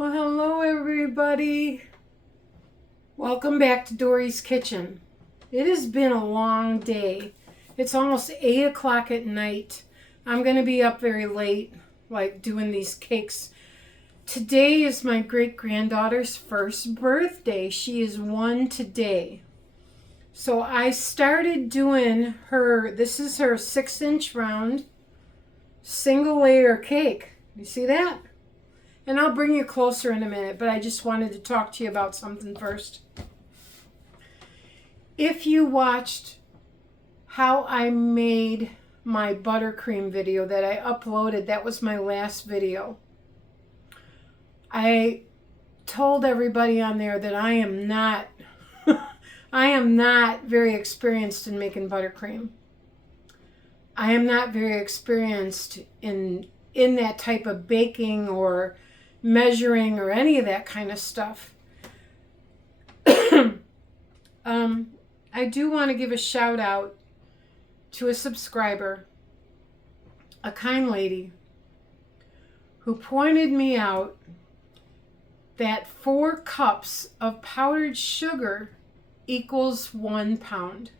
Well, hello everybody. Welcome back to Dory's Kitchen. It has been a long day. It's almost 8 o'clock at night. I'm going to be up very late, like doing these cakes. Today is my great-granddaughter's first birthday. She is 1 today. So I started doing this is her 6-inch round single layer cake. You see that? And I'll bring you closer in a minute, but I just wanted to talk to you about something first. If you watched how I made my buttercream video that I uploaded, that was my last video. I told everybody on there that I am not I am not very experienced in making buttercream. I am not very experienced in that type of baking or measuring or any of that kind of stuff. I do want to give a shout out to a subscriber, a kind lady, who pointed me out that 4 cups of powdered sugar equals 1 pound.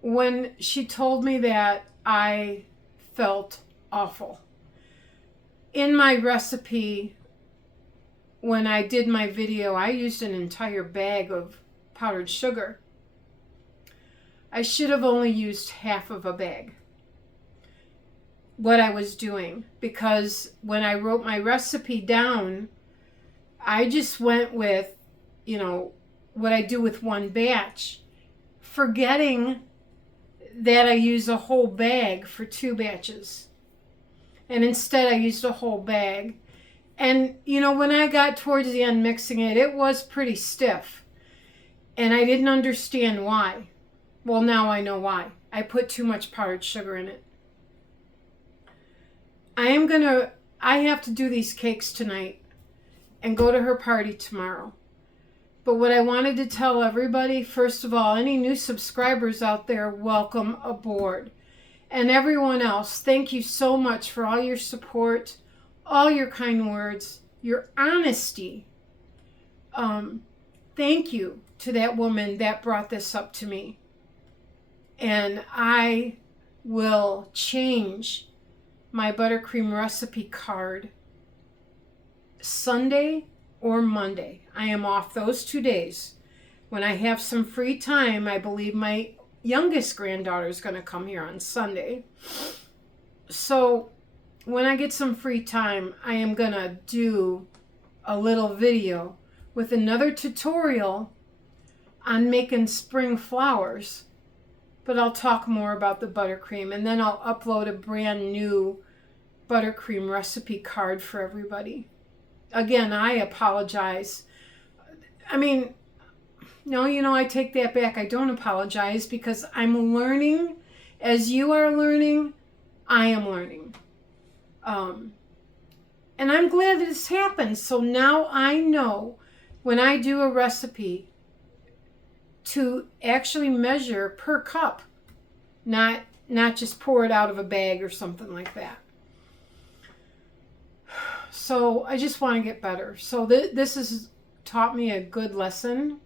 When she told me that, I felt awful. In my recipe, when I did my video, I used an entire bag of powdered sugar. I should have only used half of a bag. What I was doing, because when I wrote my recipe down, I just went with, what I do with one batch, forgetting that I use a whole bag for 2 batches. And instead I used a whole bag. And, when I got towards the end mixing it, it was pretty stiff. And I didn't understand why. Well, now I know why. I put too much powdered sugar in it. I have to do these cakes tonight and go to her party tomorrow. But what I wanted to tell everybody, first of all, any new subscribers out there, welcome aboard. And everyone else, thank you so much for all your support, all your kind words, your honesty. Thank you to that woman that brought this up to me. And I will change my buttercream recipe card Sunday or Monday. I am off those 2 days. When I have some free time, I believe my youngest granddaughter is going to come here on Sunday. So when I get some free time, I am going to do a little video with another tutorial on making spring flowers. But I'll talk more about the buttercream, and then I'll upload a brand new buttercream recipe card for everybody. Again, I apologize. No, I take that back. I don't apologize because I'm learning. As you are learning, I am learning. And I'm glad that this happened. So now I know when I do a recipe to actually measure per cup, not just pour it out of a bag or something like that. So I just want to get better. So this has taught me a good lesson.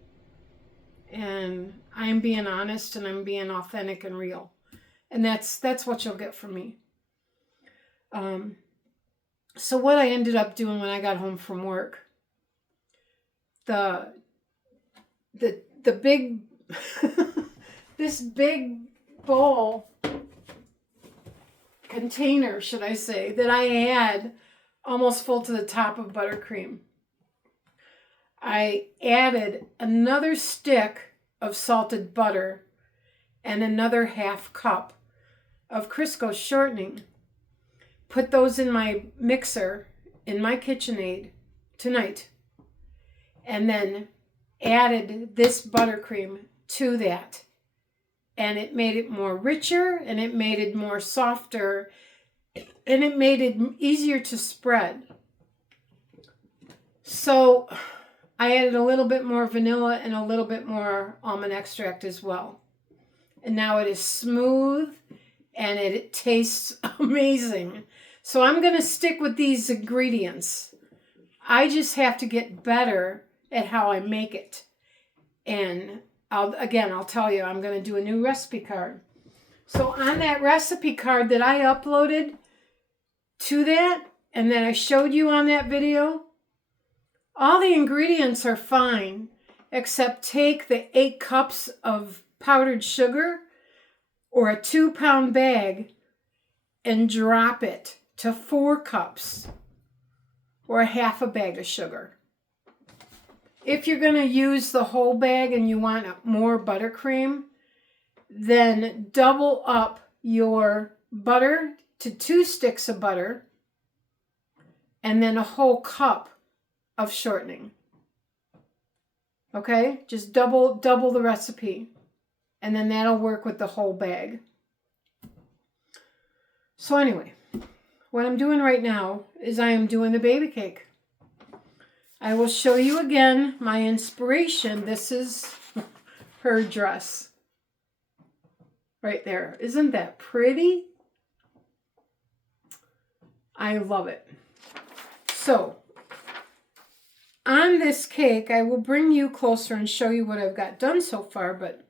And I'm being honest and I'm being authentic and real. And that's what you'll get from me. So what I ended up doing when I got home from work, the big, this big bowl, container, should I say, that I had almost full to the top of buttercream. I added another stick of salted butter and another half cup of Crisco shortening. Put those in my mixer in my KitchenAid tonight. And then added this buttercream to that. And it made it more richer, and it made it more softer, and it made it easier to spread. So I added a little bit more vanilla and a little bit more almond extract as well. And now it is smooth and it tastes amazing. So I'm going to stick with these ingredients. I just have to get better at how I make it. And I'll tell you, I'm going to do a new recipe card. So on that recipe card that I uploaded to that, and that I showed you on that video, all the ingredients are fine, except take the 8 cups of powdered sugar or a 2-pound bag and drop it to 4 cups or a half a bag of sugar. If you're going to use the whole bag and you want more buttercream, then double up your butter to 2 sticks of butter and then a whole cup of shortening. Okay? Just double the recipe, and then that'll work with the whole bag. So anyway, what I'm doing right now is I am doing the baby cake. I will show you again my inspiration. This is her dress. Right there. Isn't that pretty? I love it. So, on this cake, I will bring you closer and show you what I've got done so far, but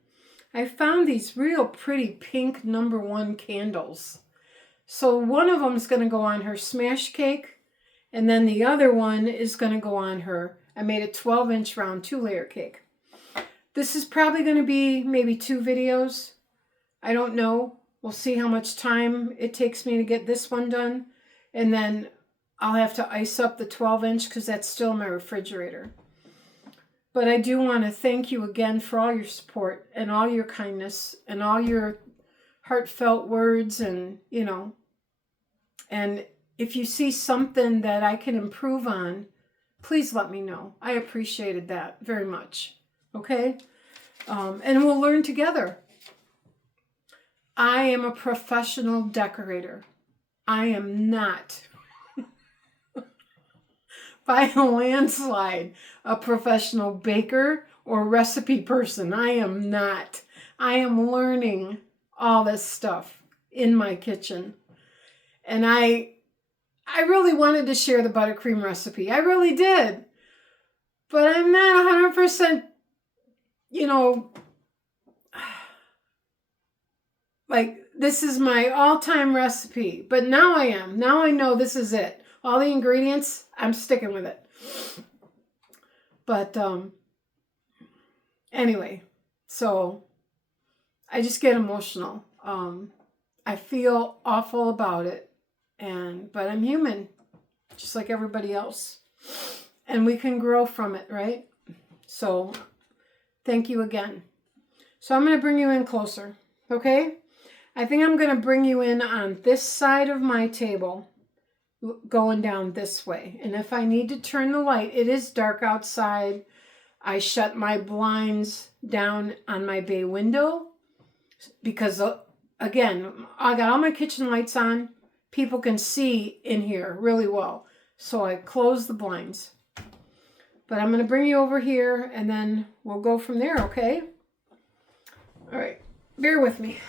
I found these real pretty pink #1 candles. So one of them is going to go on her smash cake, and then the other one is going to go on her, I made a 12-inch round 2-layer cake. This is probably going to be maybe 2 videos. I don't know. We'll see how much time it takes me to get this one done. And then I'll have to ice up the 12-inch because that's still in my refrigerator. But I do want to thank you again for all your support and all your kindness and all your heartfelt words, and, you know, and if you see something that I can improve on, please let me know. I appreciated that very much. Okay? And we'll learn together. I am a professional decorator. I am not, by a landslide, a professional baker or recipe person. I am not. I am learning all this stuff in my kitchen. And I really wanted to share the buttercream recipe. I really did. But I'm not 100%, you know, like, this is my all-time recipe. But now I am. Now I know this is it. All the ingredients, I'm sticking with it. But anyway, so I just get emotional. I feel awful about it. But I'm human, just like everybody else. And we can grow from it, right? So thank you again. So I'm going to bring you in closer, okay? I think I'm going to bring you in on this side of my table, going down this way. And if I need to turn the light, it is dark outside. I shut my blinds down on my bay window because, again, I got all my kitchen lights on. People can see in here really well. So I close the blinds. But I'm going to bring you over here and then we'll go from there, okay? All right, bear with me.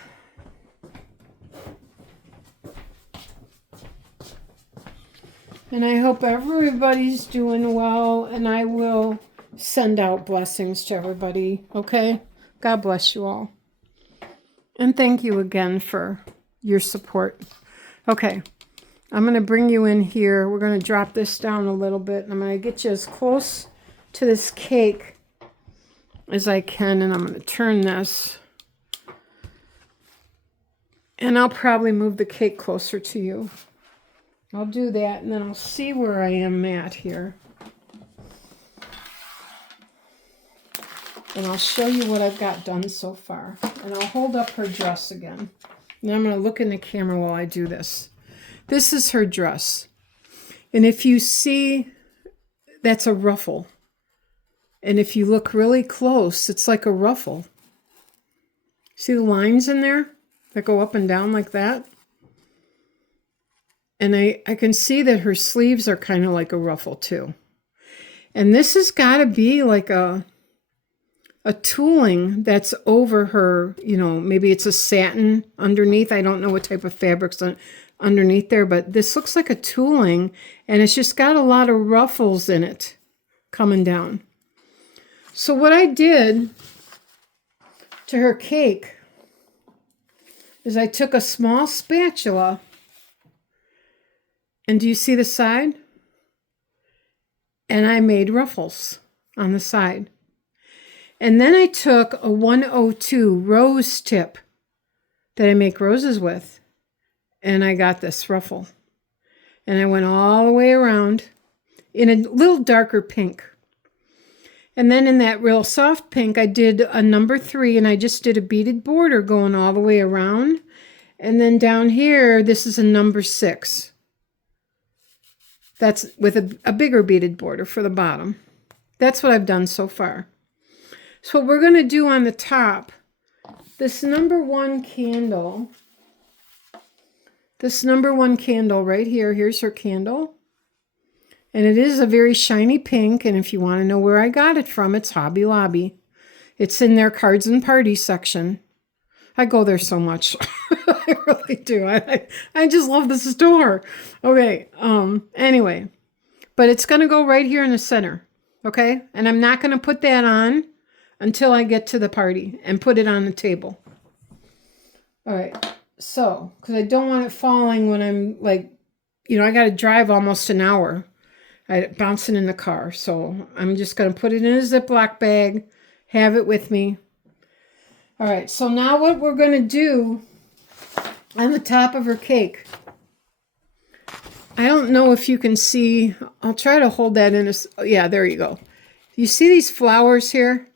And I hope everybody's doing well, and I will send out blessings to everybody, okay? God bless you all. And thank you again for your support. Okay, I'm going to bring you in here. We're going to drop this down a little bit. I'm going to get you as close to this cake as I can, and I'm going to turn this. And I'll probably move the cake closer to you. I'll do that, and then I'll see where I am at here. And I'll show you what I've got done so far. And I'll hold up her dress again. And I'm going to look in the camera while I do this. This is her dress. And if you see, that's a ruffle. And if you look really close, it's like a ruffle. See the lines in there that go up and down like that? And I can see that her sleeves are kind of like a ruffle too. And this has got to be like a a tooling that's over her, you know, maybe it's a satin underneath. I don't know what type of fabric's underneath there, but this looks like a tooling, and it's just got a lot of ruffles in it coming down. So what I did to her cake is I took a small spatula, and do you see the side? And I made ruffles on the side. And then I took a 102 rose tip that I make roses with, and I got this ruffle. And I went all the way around in a little darker pink. And then in that real soft pink, I did a number 3, and I just did a beaded border going all the way around. And then down here, this is a number 6. That's with a bigger beaded border for the bottom. That's what I've done so far. So what we're going to do on the top, this number 1 candle, right here, here's her candle. And it is a very shiny pink, and if you want to know where I got it from, it's Hobby Lobby. It's in their cards and party section. I go there so much. I really do. I just love the store. Okay, anyway. But it's going to go right here in the center, okay? And I'm not going to put that on until I get to the party and put it on the table. All right, so, because I don't want it falling when I'm like, you know, I got to drive almost an hour. Bouncing in the car. So I'm just going to put it in a Ziploc bag, have it with me. All right, so now what we're going to do on the top of her cake, I don't know if you can see, I'll try to hold that in a, yeah, there you go. You see these flowers here?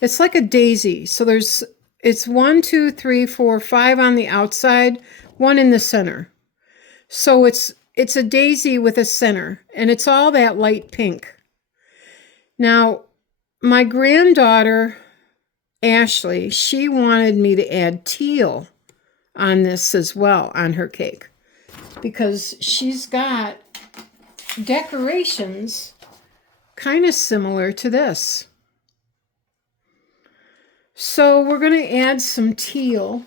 It's like a daisy. So it's 1, 2, 3, 4, 5 on the outside, 1 in the center. So it's a daisy with a center, and it's all that light pink. Now, my granddaughter, Ashley, she wanted me to add teal on this as well, on her cake, because she's got decorations kind of similar to this. So we're going to add some teal,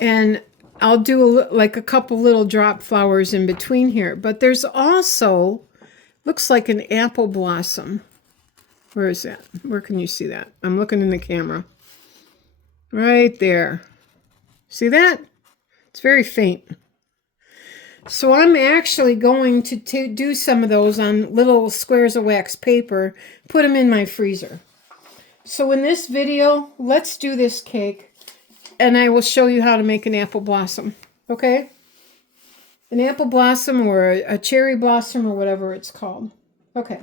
and I'll do like a couple little drop flowers in between here. But there's also, looks like an apple blossom. Where is that? Where can you see that? I'm looking in the camera. Right there. See that? It's very faint. So I'm actually going to do some of those on little squares of wax paper, put them in my freezer. So in this video, let's do this cake. And I will show you how to make an apple blossom, okay? An apple blossom or a cherry blossom or whatever it's called. Okay.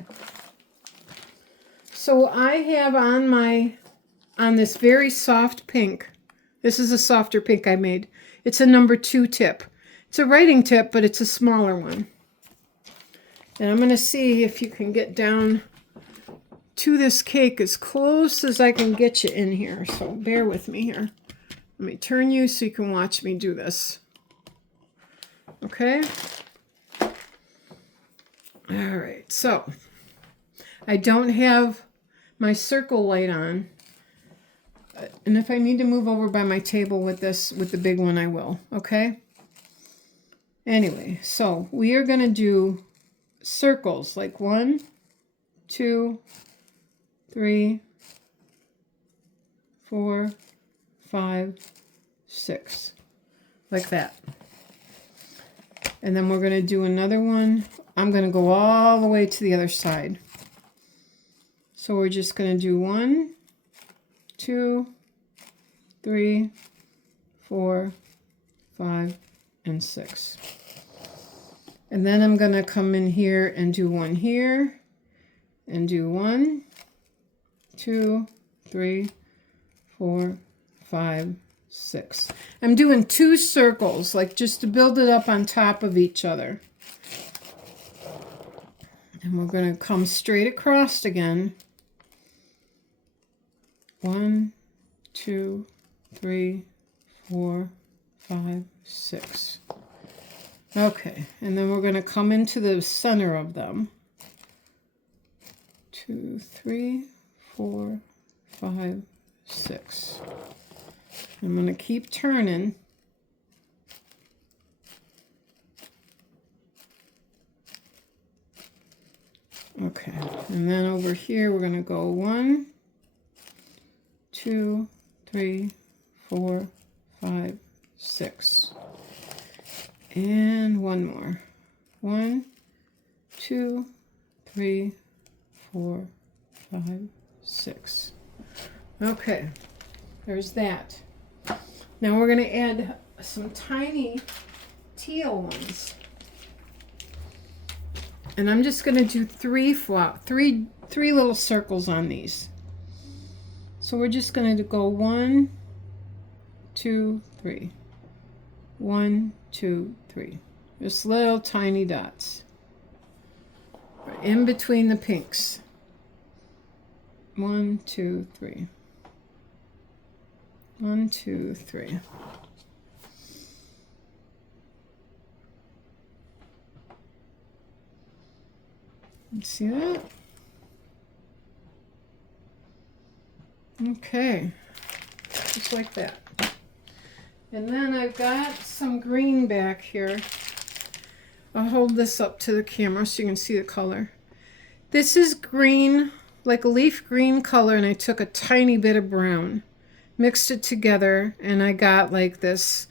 So I have on this very soft pink, this is a softer pink I made. It's a number 2 tip. It's a writing tip, but it's a smaller one. And I'm going to see if you can get down to this cake as close as I can get you in here. So bear with me here. Let me turn you so you can watch me do this. Okay? All right, so I don't have my circle light on. And if I need to move over by my table with the big one, I will. Okay? Anyway, so we are going to do circles like 1, 2, 3, 4, 5, 6, like that. And then we're going to do another one. I'm going to go all the way to the other side. So we're just going to do 1, 2, 3, 4, 5, and 6. And then I'm going to come in here and do one here, and do 1, 2, 3, 4, 5, 6. I'm doing 2 circles, like just to build it up on top of each other. And we're going to come straight across again. 1, 2, 3, 4, 5, 6. Okay, and then we're going to come into the center of them. 2, 3, 4, 5, 6. I'm going to keep turning. Okay, and then over here we're going to go 1, 2, 3, 4, 5, 6. And one more. 1, 2, 3, 4, 5, 6. Okay, there's that. Now we're going to add some tiny teal ones. And I'm just going to do three little circles on these. So we're just going to go 1, 2, 3. 1, 2, 3. Just little tiny dots. In between the pinks. 1, 2, 3. 1, 2, 3. See that? Okay, just like that. And then I've got some green back here. I'll hold this up to the camera so you can see the color. This is green, like a leaf green color, and I took a tiny bit of brown, mixed it together, and I got like this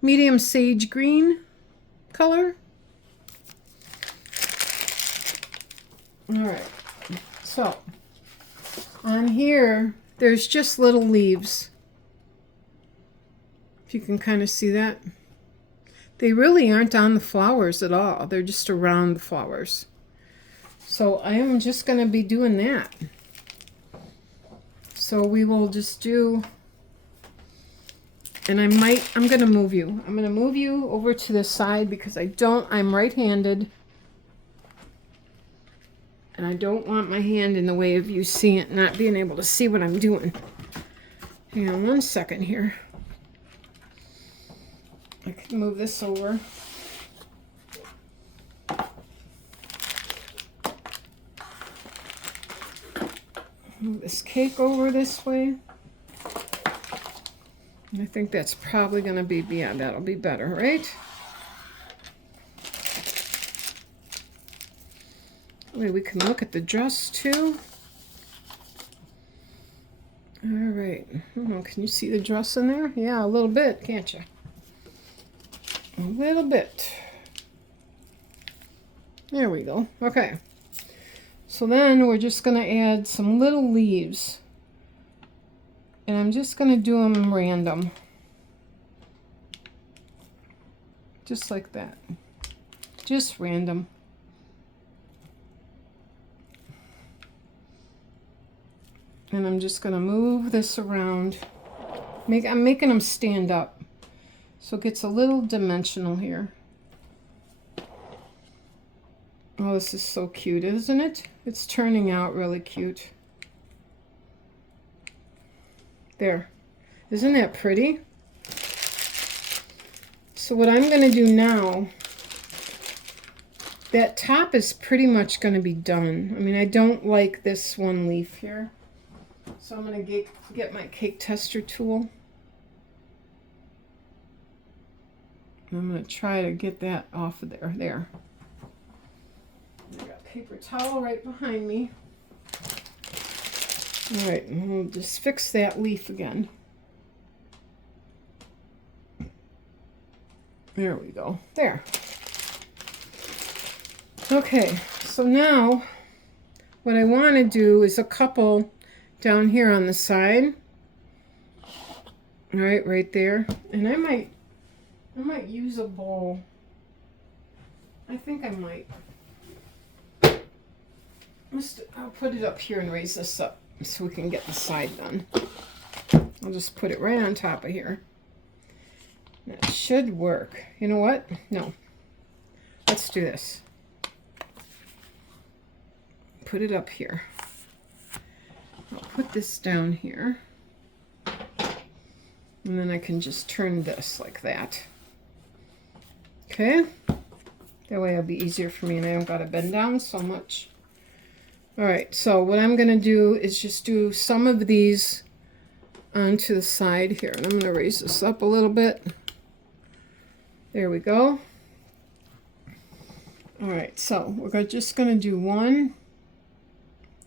medium sage green color. All right, so on here, there's just little leaves. If you can kind of see that. They really aren't on the flowers at all. They're just around the flowers. So I am just going to be doing that. So we will just do, and I'm going to move you. I'm going to move you over to the side because I'm right-handed. And I don't want my hand in the way of you seeing it, not being able to see what I'm doing. Hang on one second here. I can move this over. Move this cake over this way. I think that's probably going to be, yeah, that'll be better, right? Wait, we can look at the dress too. All right. Oh, can you see the dress in there? Yeah, a little bit, can't you? A little bit. There we go. Okay. So then we're just going to add some little leaves. And I'm just going to do them random. Just like that. Just random. And I'm just going to move this around. I'm making them stand up. So it gets a little dimensional here. Oh, this is so cute, isn't it? It's turning out really cute. There. Isn't that pretty? So what I'm going to do now, that top is pretty much going to be done. I mean, I don't like this one leaf here. So I'm going to get my cake tester tool. I'm going to try to get that off of there. There. I got a paper towel right behind me. All right, and we'll just fix that leaf again. There we go. There. Okay, so now what I want to do is a couple down here on the side. All right there. And I might use a bowl. I think I might. I'll put it up here and raise this up so we can get the side done. I'll just put it right on top of here. That should work. You know what? No. Let's do this. Put it up here. I'll put this down here. And then I can just turn this like that. Okay? That way it'll be easier for me and I don't gotta bend down so much. All right, so what I'm going to do is just do some of these onto the side here. And I'm going to raise this up a little bit. There we go. All right, so we're just going to do 1,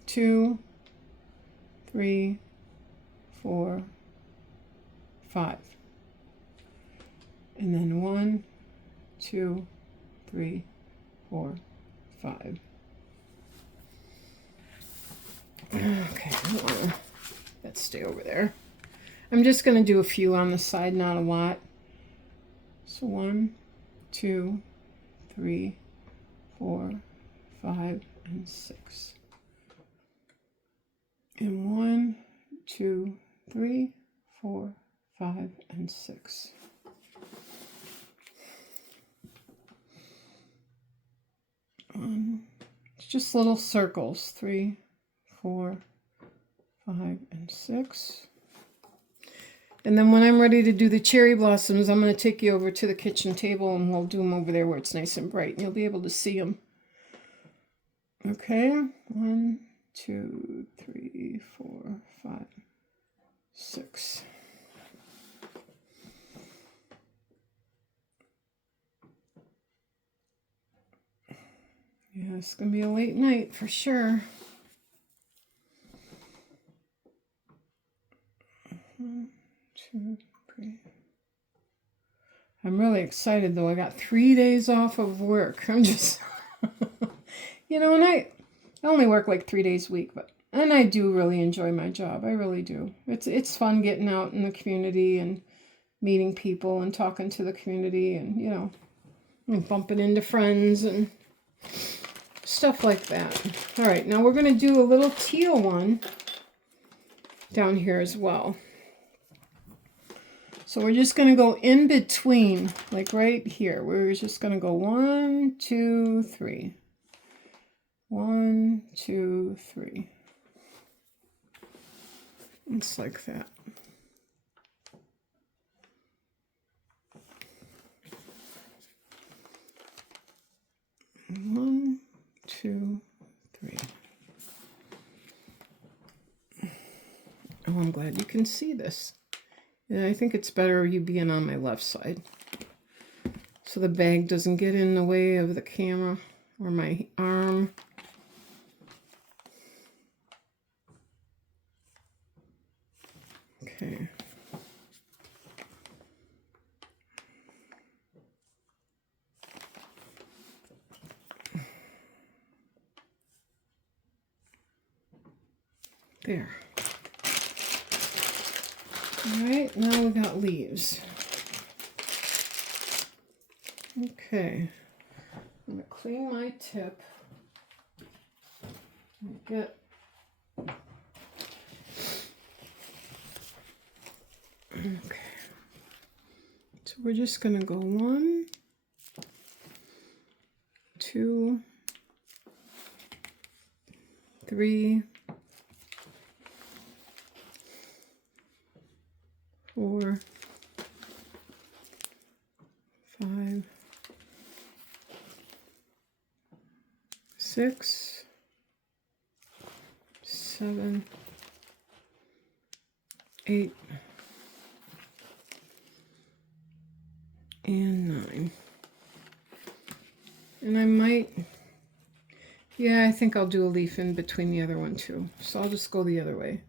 2, 3, 4, 5. And then 1, 2, 3, 4, 5. Okay, let's stay over there. I'm just going to do a few on the side, not a lot. So 1, 2, 3, 4, 5, and 6. And 1, 2, 3, 4, 5, and 6. It's just little circles. 3, 4, 5, and 6. And then when I'm ready to do the cherry blossoms, I'm going to take you over to the kitchen table and we'll do them over there where it's nice and bright. And you'll be able to see them. Okay, 1, 2, 3, 4, 5, 6. Yeah, it's going to be a late night for sure. 1, 2, 3. I'm really excited though. I got 3 days off of work. I'm just, you know, and I only work like 3 days a week, and I do really enjoy my job. I really do. It's fun getting out in the community and meeting people and talking to the community and, you know, and bumping into friends and stuff like that. All right, now we're going to do a little teal one down here as well. So we're just going to go in between, like right here. We're just going to go 1, 2, 3. 1, 2, 3. It's like that. One, 2, 3. Oh, I'm glad you can see this. Yeah, I think it's better you being on my left side, so the bag doesn't get in the way of the camera or my arm. Okay. There. All right, now we got leaves. Okay. I'm going to clean my tip and get okay. So we're just going to go 1, 2, 3, 4, 5, 6, 7, 8, and 9. And I might, yeah, I think I'll do a leaf in between the other one too. So I'll just go the other way.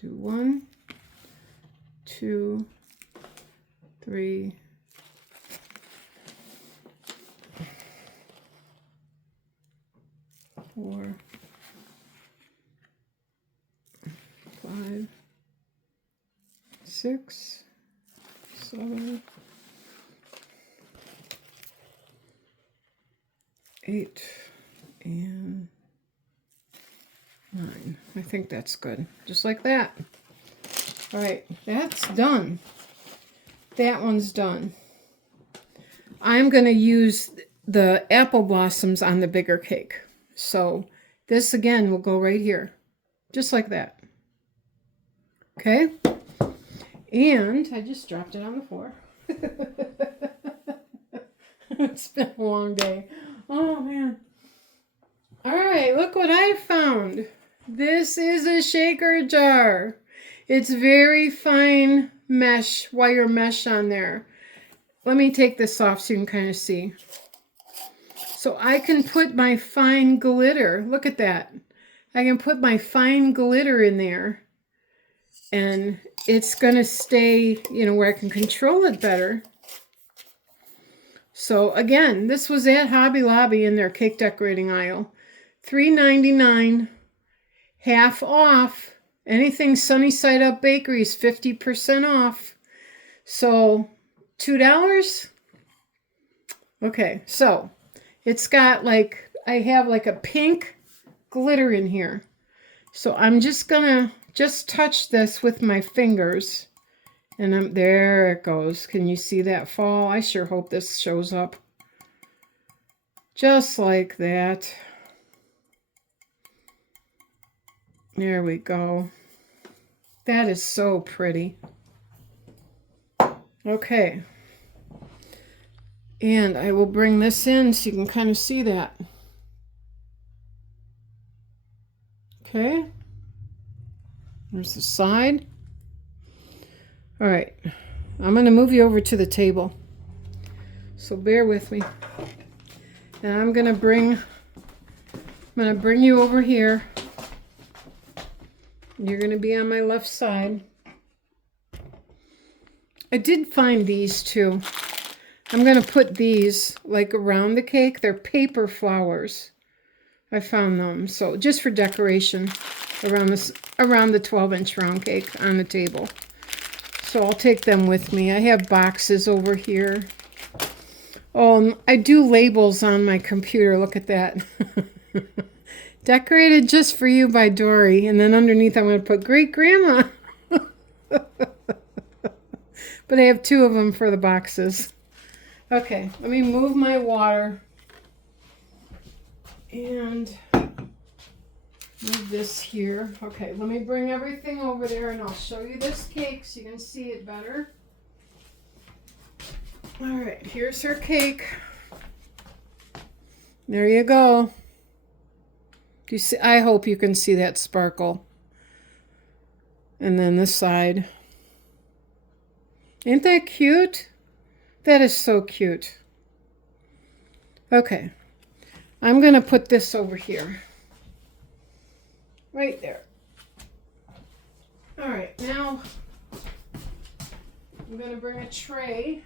Do 1, 2, 3, 4, 5, 6, 7, 8, and 9. I think that's good. Just like that. All right, that's done. That one's done. I'm going to use the apple blossoms on the bigger cake. So this again will go right here. Just like that. Okay? And I just dropped it on the floor. It's been a long day. Oh, man. All right, look what I found. This is a shaker jar. It's very fine mesh, wire mesh on there. Let me take this off so you can kind of see. So I can put my fine glitter. Look at that. I can put my fine glitter in there. And it's going to stay, where I can control it better. So again, this was at Hobby Lobby in their cake decorating aisle. $3.99, half off. Anything Sunny Side Up Bakeries, 50% off. So $2. Okay, so it's got I have a pink glitter in here. So I'm just gonna touch this with my fingers. And there it goes. Can you see that fall? I sure hope this shows up. Just like that. There we go. That is so pretty. Okay. And I will bring this in so you can kind of see that. Okay. There's the side. All right. I'm going to move you over to the table. So bear with me. And I'm going to bring you over here. You're going to be on my left side. I did find these too. I'm going to put these around the cake. They're paper flowers. I found them. So just for decoration around the 12-inch round cake on the table. So I'll take them with me. I have boxes over here. Oh, I do labels on my computer. Look at that. Decorated just for you by Dory. And then underneath I'm going to put Great Grandma. But I have 2 of them for the boxes. Okay, let me move my water. And move this here. Okay, let me bring everything over there and I'll show you this cake so you can see it better. All right, here's her cake. There you go. Do you see? I hope you can see that sparkle. And then this side. Ain't that cute? That is so cute. Okay. I'm going to put this over here. Right there. All right, now I'm going to bring a tray.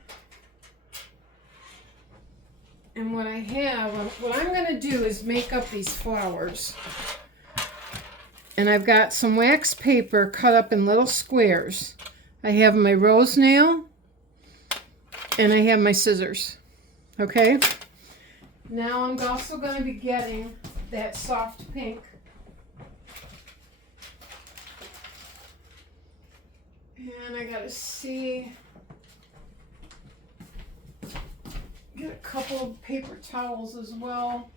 And what I'm going to do is make up these flowers. And I've got some wax paper cut up in little squares. I have my rose nail and I have my scissors. Okay? Now I'm also going to be getting that soft pink. And I got to get a couple of paper towels as well.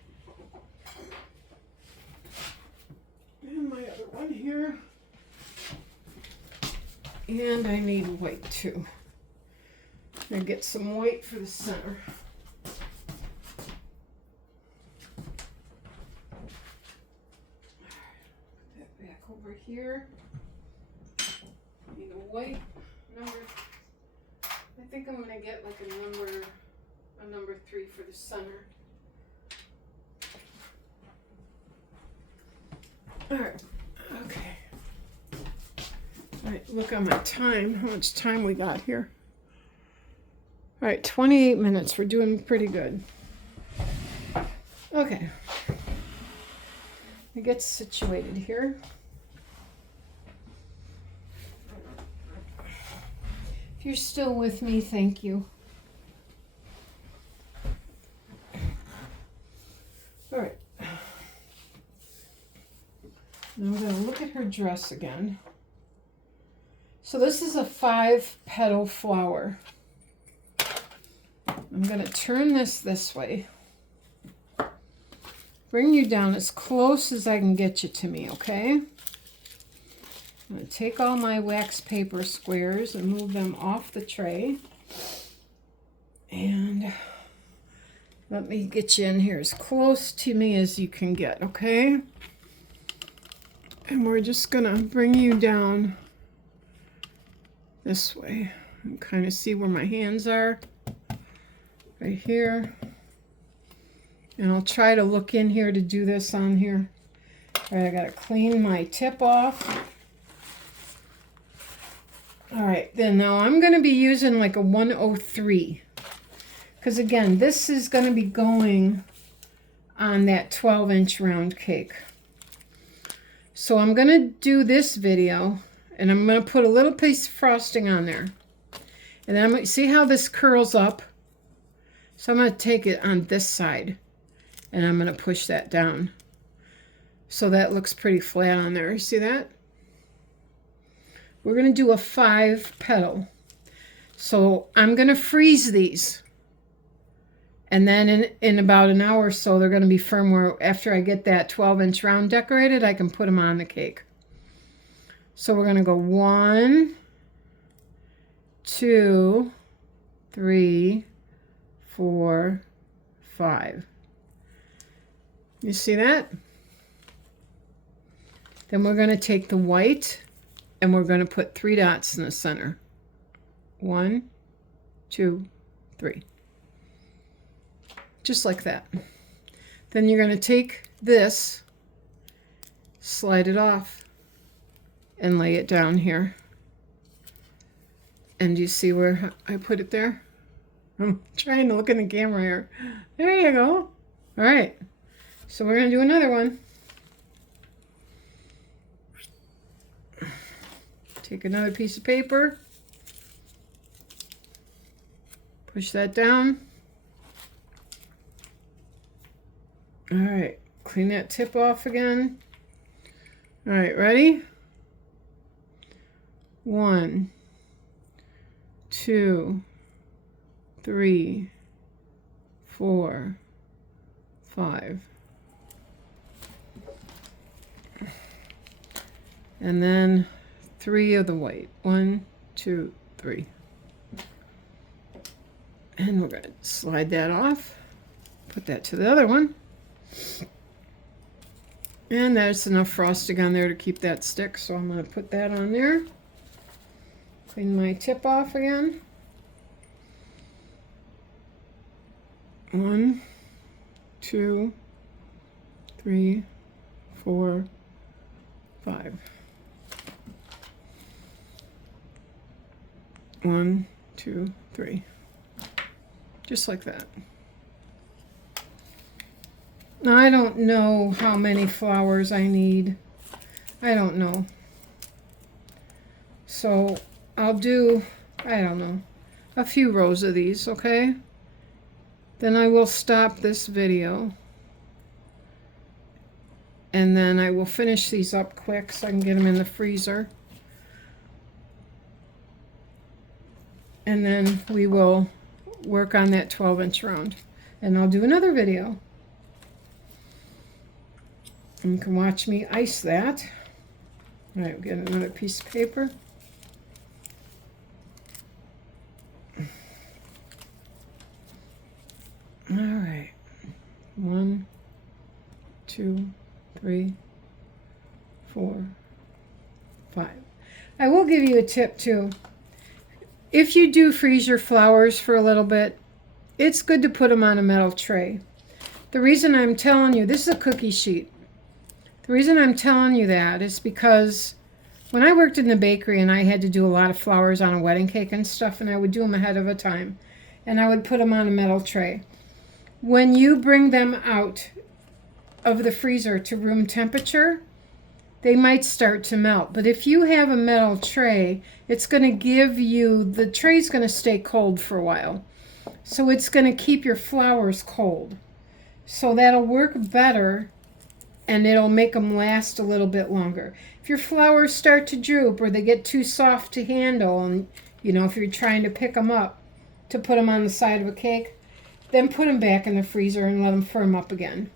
And my other one here. And I need white too. I'm going to get some white for the center. Put that back over here. Need a white number. I think I'm going to get a number 3 for the center. All right. Okay. All right, look on my time, how much time we got here. All right, 28 minutes. We're doing pretty good. Okay. I get situated here. If you're still with me, thank you. All right. Now I'm going to look at her dress again. So this is a 5-petal flower. I'm going to turn this way. Bring you down as close as I can get you to me, okay? I'm going to take all my wax paper squares and move them off the tray. And Let me get you in here as close to me as you can get, okay? And we're just gonna bring you down this way and kind of see where my hands are. Right here. And I'll try to look in here to do this on here. All right, I gotta clean my tip off. All right, then now I'm gonna be using like a 103. Because again, this is gonna be going on that 12-inch round cake. So I'm gonna do this video and I'm gonna put a little piece of frosting on there. And then I'm gonna see how this curls up. So I'm gonna take it on this side and I'm gonna push that down. So that looks pretty flat on there. You see that? We're going to do a 5 petal. So I'm going to freeze these. And then in about an hour or so, they're going to be firm. After I get that 12-inch round decorated, I can put them on the cake. So we're going to go 1, 2, 3, 4, 5. You see that? Then we're going to take the white and we're going to put 3 dots in the center. 1, 2, 3. Just like that. Then you're going to take this, slide it off, and lay it down here. And do you see where I put it there? I'm trying to look in the camera here. There you go. All right. So we're going to do another one. Take another piece of paper, push that down. All right, clean that tip off again. All right, ready? 1, 2, 3, 4, 5. And then 3 of the white. 1, 2, 3. And we're going to slide that off. Put that to the other one. And there's enough frosting on there to keep that stick. So I'm going to put that on there. Clean my tip off again. 1, 2, 3, 4, 5. 1, 2, 3. Just like that. Now I don't know how many flowers I need. I don't know. So I'll do, I don't know, a few rows of these, okay? Then I will stop this video. And then I will finish these up quick so I can get them in the freezer. And then we will work on that 12-inch round. And I'll do another video. And you can watch me ice that. All right, we'll get another piece of paper. All right. 1, 2, 3, 4, 5. I will give you a tip too. If you do freeze your flowers for a little bit, it's good to put them on a metal tray. The reason I'm telling you, this is a cookie sheet. The reason I'm telling you that is because when I worked in the bakery and I had to do a lot of flowers on a wedding cake and stuff, and I would do them ahead of a time, and I would put them on a metal tray. When you bring them out of the freezer to room temperature, they might start to melt. But if you have a metal tray, it's going to give you, the tray's going to stay cold for a while. So it's going to keep your flowers cold. So that'll work better and it'll make them last a little bit longer. If your flowers start to droop or they get too soft to handle, and you know, if you're trying to pick them up to put them on the side of a cake, then put them back in the freezer and let them firm up again.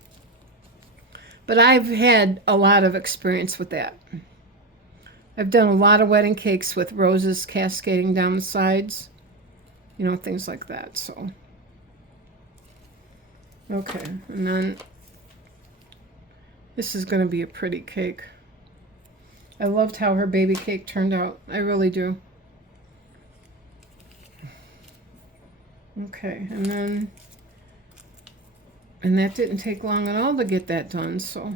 But I've had a lot of experience with that. I've done a lot of wedding cakes with roses cascading down the sides, you know, things like that. So Okay, and then this is going to be a pretty cake. I loved how her baby cake turned out. I really do. Okay, and that didn't take long at all to get that done, so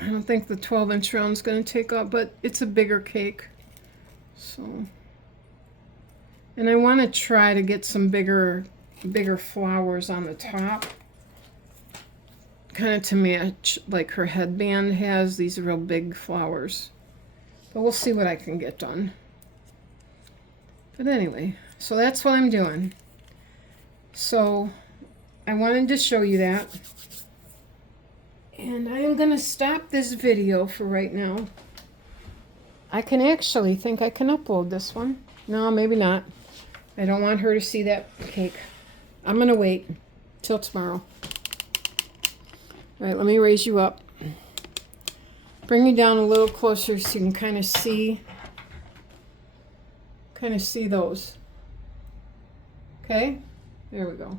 I don't think the 12-inch round is going to take up, but it's a bigger cake. So, and I want to try to get some bigger flowers on the top, kind of to match like her headband has these real big flowers. But we'll see what I can get done. But anyway, so that's what I'm doing. So I wanted to show you that. And I am going to stop this video for right now. I can actually think I can upload this one. No, maybe not. I don't want her to see that cake. I'm going to wait till tomorrow. All right, let me raise you up. Bring you down a little closer so you can kind of see those. Okay? There we go.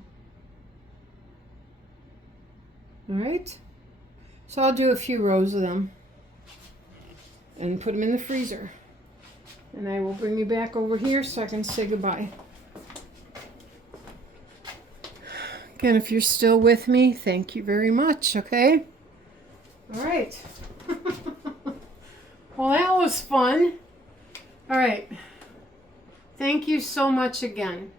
All right. So I'll do a few rows of them and put them in the freezer. And I will bring you back over here so I can say goodbye. Again, if you're still with me, thank you very much, okay? All right. Well, that was fun. All right. Thank you so much again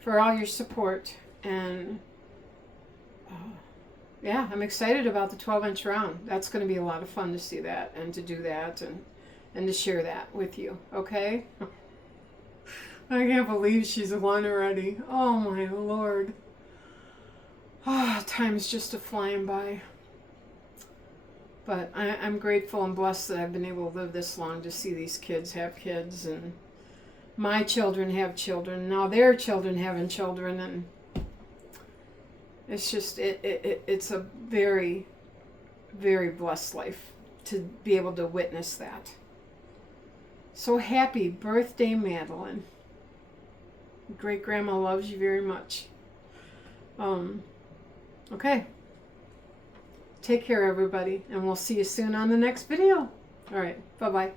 for all your support. And yeah, I'm excited about the 12-inch round. That's going to be a lot of fun to see that and to do that and to share that with you, okay? I can't believe she's one already. Oh, my Lord. Oh, time's just flying by. But I'm grateful and blessed that I've been able to live this long to see these kids have kids, and my children have children. Now their children having children, and it's just, it's a very, very blessed life to be able to witness that. So happy birthday, Madeline. Great grandma loves you very much. Okay. Take care, everybody, and we'll see you soon on the next video. All right. Bye-bye.